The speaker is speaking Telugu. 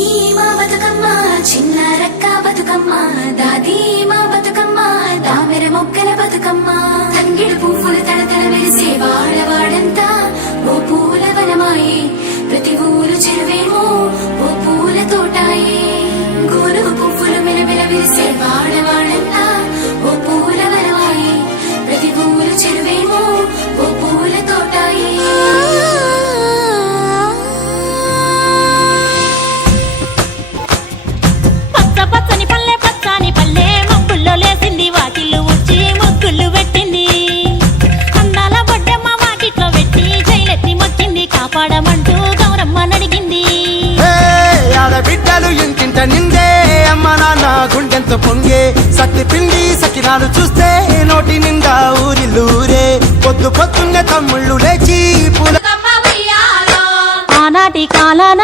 చిన్ని మా బతుకమ్మ చిన్న రక్క బతుకమ్మ దాది మా బతుకమ్మ దామెర మొక్కల బతుకమ్మ తంగిడు పువ్వులు తడతల మెరిసే వాడవాడంతా ఓ పూల వనమాయే ప్రతి ఊరు చెరువేమో ఓ పూల తోటాయే గోరు పువ్వులు మెలమెల విరిసే వాడవాడంతా ఓ పూల వనమాయే ప్రతి ఊరు చెరువేమో ఓ పూల తోటాయే పాడమంటూ గౌరమ్మ నడిగింది. ఆడబిడ్డలు ఇంటింట నిందే అమ్మ నాన్న గుండెంత పొంగే సత్తి పిండి సకినాలు చూస్తే నోటి నిండా ఊరిల్లూరే పొద్దున్నే తమ్ముళ్ళు లేచి ఆనాటి కాలాన